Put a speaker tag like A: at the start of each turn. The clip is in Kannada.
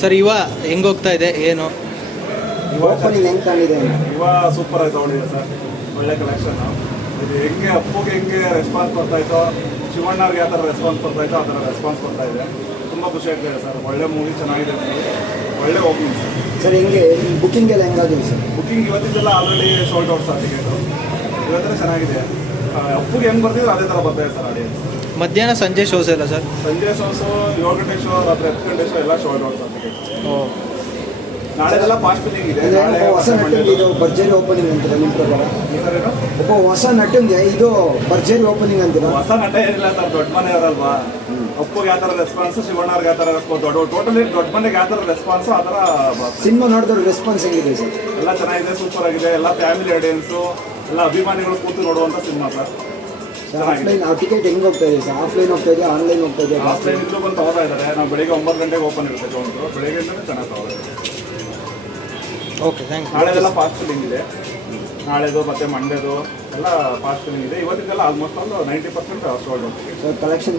A: ಸರ್ ಇವ ಹೆಂಗೆ ಹೋಗ್ತಾ ಇದೆ ಏನು
B: ಓಪನಿಂಗ್ ಹೆಂಗೆ ಕಾಣಿದೆ?
C: ಇವಾಗ ಸೂಪರ್ ಆಗಿ ತಗೊಂಡಿದೆ ಸರ್, ಒಳ್ಳೆ ಕಲೆಕ್ಷನ್. ಇದು ಹೆಂಗೆ ಅಪ್ಪುಗೆ ಹೆಂಗೆ ರೆಸ್ಪಾನ್ಸ್ ಬರ್ತಾಯಿತ್ತೋ, ಶಿವಣ್ಣವ್ರಿಗೆ ಯಾವ ಥರ ರೆಸ್ಪಾನ್ಸ್ ಬರ್ತಾಯಿತ್ತೋ ಆ ಥರ ರೆಸ್ಪಾನ್ಸ್ ಬರ್ತಾ ಇದೆ. ತುಂಬ ಖುಷಿ ಆಗ್ತಾಯಿದೆ ಸರ್. ಒಳ್ಳೆ ಮೂವಿ, ಚೆನ್ನಾಗಿದೆ ಮೂವಿ, ಒಳ್ಳೆ ಓಪನಿಂಗ್ ಸರ್.
B: ಸರ್ ಹೆಂಗೆ ಬುಕ್ಕಿಂಗ್ ಎಲ್ಲ ಹೆಂಗಾಗಿದೆ ಸರ್?
C: ಬುಕ್ಕಿಂಗ್ ಇವತ್ತಿದ್ದೆಲ್ಲ already sold out sir ticket. ಇವತ್ತರ ಚೆನ್ನಾಗಿದೆ. ಅಪ್ಪುಗೆ ಹೆಂಗೆ ಬರ್ತಿದ್ರು ಅದೇ ಥರ ಬರ್ತಾಯಿದೆ ಸರ್ ಆಡಿಯನ್ಸ್.
A: ಮಧ್ಯಾಹ್ನ ಸಂಜೆ ಶೋಸ್ ಎಲ್ಲ ಸರ್?
C: ಸಂಜೆ ಶೋಸು 7 ಗಂಟೆ ಶೋ, ರಾತ್ರಿ 10 ಗಂಟೆ ಶೋ ಎಲ್ಲ ಸೋಲ್ಡ್ ಔಟ್ ಸರ್ ಟಿಕೆಟ್.
A: ಓ
C: ನಾಳೆದೆಲ್ಲ ಫಾಸ್ಟ್ ಫಿಲ್ಲಿಂಗ್ ಇದೆ.
B: ಅಂದರೆ
C: ನಾಳೆ
B: ಒಬ್ಬ ಹೊಸ ನಟಂಗೆ ಇದು ಭರ್ಜರಿ ಓಪನಿಂಗ್ ಅಂತೀರಾ ನಿಮ್ಮ ಪ್ರಕಾರ?
C: ಸರ್ ಏನು
B: ಒಬ್ಬ ಹೊಸ ನಟಂಗೆ ಇದು ಭರ್ಜರಿ ಓಪನಿಂಗ್ ಅಂತೀರಾ?
C: ಹೊಸ ನಟ ಏನಿಲ್ಲ ಸರ್, ದೊಡ್ಡ ಮನೆಯವರಲ್ವಾ. ಅಪ್ಪುಗೆ ಯಾವ ಥರ ರೆಸ್ಪಾನ್ಸು, ಶಿವಣ್ಣವ್ರಿಗೆ ಯಾವ ಥರ ರೆಸ್ಪಾನ್ಸ್, ಟೋಟಲಿ ದೊಡ್ಡ ಮನೆಗೆ ಯಾವ ಥರ ರೆಸ್ಪಾನ್ಸು ಆ ಥರ
B: ಸಿನಿಮಾ ನೋಡಿದ್ರೆ ರೆಸ್ಪಾನ್ಸ್ ಹೆಂಗಿದೆ ಸರ್?
C: ಎಲ್ಲ ಚೆನ್ನಾಗಿದೆ, ಸೂಪರ್ ಆಗಿದೆ. ಎಲ್ಲ ಫ್ಯಾಮಿಲಿ ಆಡಿಯನ್ಸು, ಎಲ್ಲ ಅಭಿಮಾನಿಗಳು ಕೂತು ನೋಡುವಂಥ ಸಿನಿಮಾ ಸರ್.
B: ಆಫ್ಲೈನ್ ಆ ಟಿಕೆಟ್ ಹೆಂಗೆ ಹೋಗ್ತಾ ಇದೆ ಸರ್? ಆಫ್ಲೈನ್ ಹೋಗ್ತಾ ಇದೆ, ಆನ್ಲೈನ್ ಹೋಗ್ತಾ ಇದೆ?
C: ಆಫ್ಲೈನ್ ಇದ್ದು ಬಂದು ತಗೋತಾ ಇದ್ದಾರೆ. ನಾವು ಬೆಳಿಗ್ಗೆ 9 ಗಂಟೆಗೆ ಓಪನ್ ಇರುತ್ತೆ ಕೌಂಟ್ರು. ಬೆಳಿಗ್ಗೆಯಿಂದಲೇ ಚೆನ್ನಾಗಿ ತಗೋತಾರೆ.
A: Okay thank you.
C: ನಾಳೆದೆಲ್ಲ ಫಾಸ್ಟ್ ಫಿಲ್ಲಿಂಗ್ ಇದೆ. ನಾಳೆದು ಮತ್ತು ಮಂಡೇದು ಎಲ್ಲ ಫಾಸ್ಟ್ ಫಿಲ್ಲಿಂಗ್ ಇದೆ. ಇವತ್ತಿದ್ದೆಲ್ಲ ಆಲ್ಮೋಸ್ಟ್ ಒಂದು 90% ಸೋಲ್ಡ್ ಔಟ್.
B: Sir collection